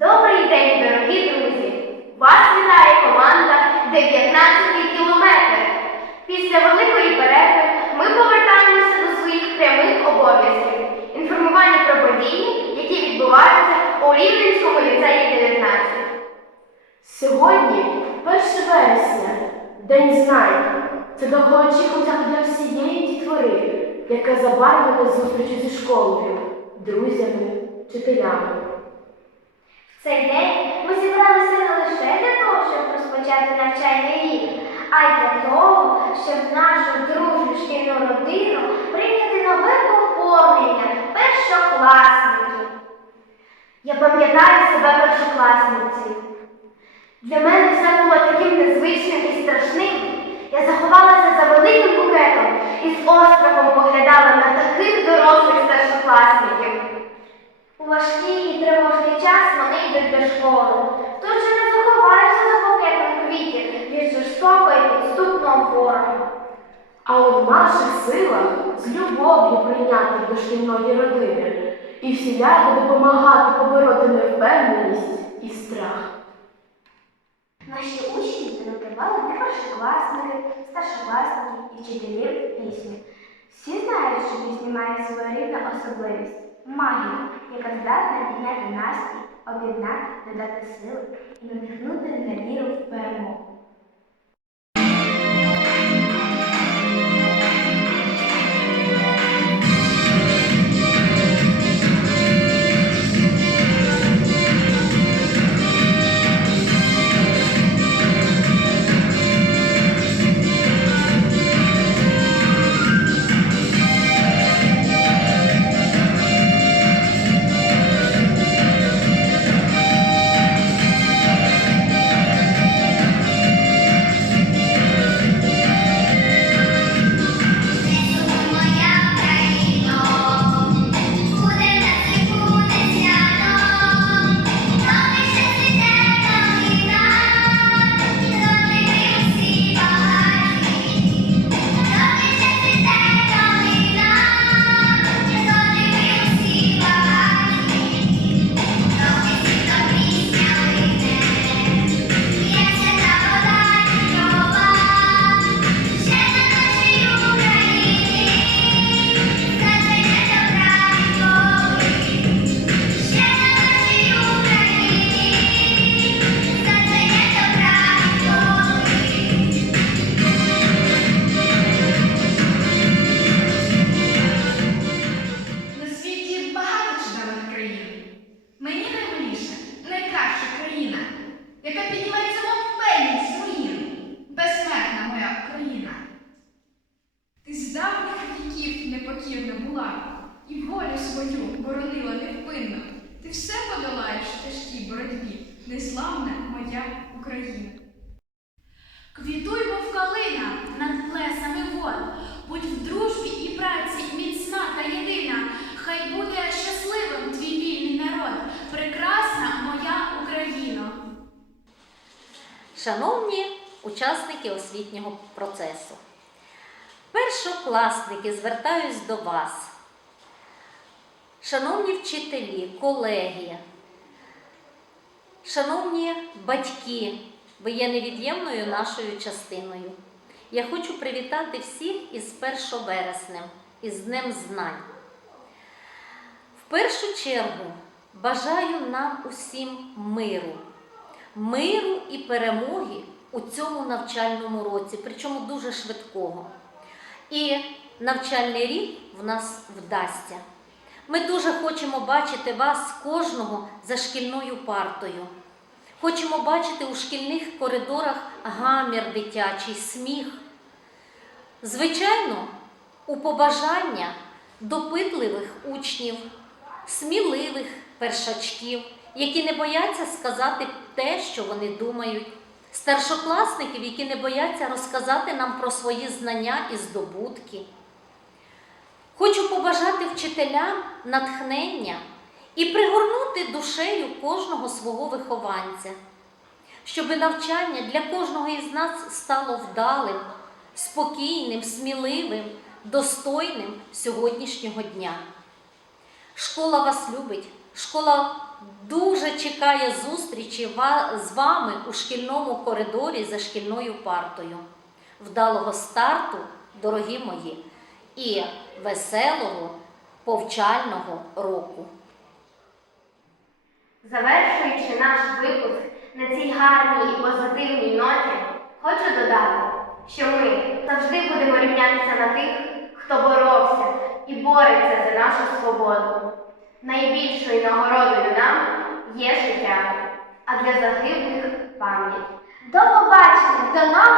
Добрий день, дорогі друзі! Вас вітає команда 19 кілометр. Після великої перерви ми повертаємося до своїх прямих обов'язків інформування про події, які відбуваються у Рівненському ліцеї 19. Сьогодні 1 вересня, День знань. Це довгоочікувана для всієї дітвори, яка забарвлена зустрічі зі школою, друзями, вчителями. Цей день ми зібралися не лише для того, щоб розпочати навчальний рік, а й для того, щоб нашу дружню шкільну родину прийняти нове поповнення першокласників. Я пам'ятаю себе першокласницею. Для мене все було таким незвичним і страшним. Я заховалася за великим букетом і з острахом поглядала на таких дорослих старшокласників. У час йдуть до школи. Тут же не заховаєшся за букетом квітів від жорстокого і підступного ворога. А у наших силах з любов'ю прийняти до шкільної родини і всіляко допомагати побороти невпевненість і страх. Наші учні підготували не першокласники, старшокласники і вчителів пісні. Всі знають, що пісня має своєрідну особливість магію, яка здатна підняти настрій, об'єднати, додати сили і надихнути на віру в перемогу. Свою боронила невпинно. Ти все подолаєш в тяжкій боротьбі, незламна моя Україна. Квітуй, мов калина над плесами вод, будь в дружбі і праці міцна та єдина. Хай буде щасливим твій вільний народ, прекрасна моя Україно. Шановні учасники освітнього процесу, першокласники, звертаюсь до вас. Шановні вчителі, колеги, шановні батьки, ви є невід'ємною нашою частиною. Я хочу привітати всіх із 1 вереснем, із Днем Знань. В першу чергу бажаю нам усім миру, миру і перемоги у цьому навчальному році, причому дуже швидкого. І навчальний рік в нас вдасться. Ми дуже хочемо бачити вас кожного за шкільною партою. Хочемо бачити у шкільних коридорах гамір дитячий, сміх. Звичайно, у побажання допитливих учнів, сміливих першачків, які не бояться сказати те, що вони думають, старшокласників, які не бояться розказати нам про свої знання і здобутки. Побажати вчителям натхнення і пригорнути душею кожного свого вихованця, щоб навчання для кожного із нас стало вдалим, спокійним, сміливим, достойним сьогоднішнього дня. Школа вас любить, школа дуже чекає зустрічі з вами у шкільному коридорі за шкільною партою. Вдалого старту, дорогі мої, і веселого повчального року. Завершуючи наш випуск на цій гарній і позитивній ноті, хочу додати, що ми завжди будемо рівнятися на тих, хто боровся і бореться за нашу свободу. Найбільшою нагородою нам є життя, а для загиблих пам'ять. До побачення, до нових!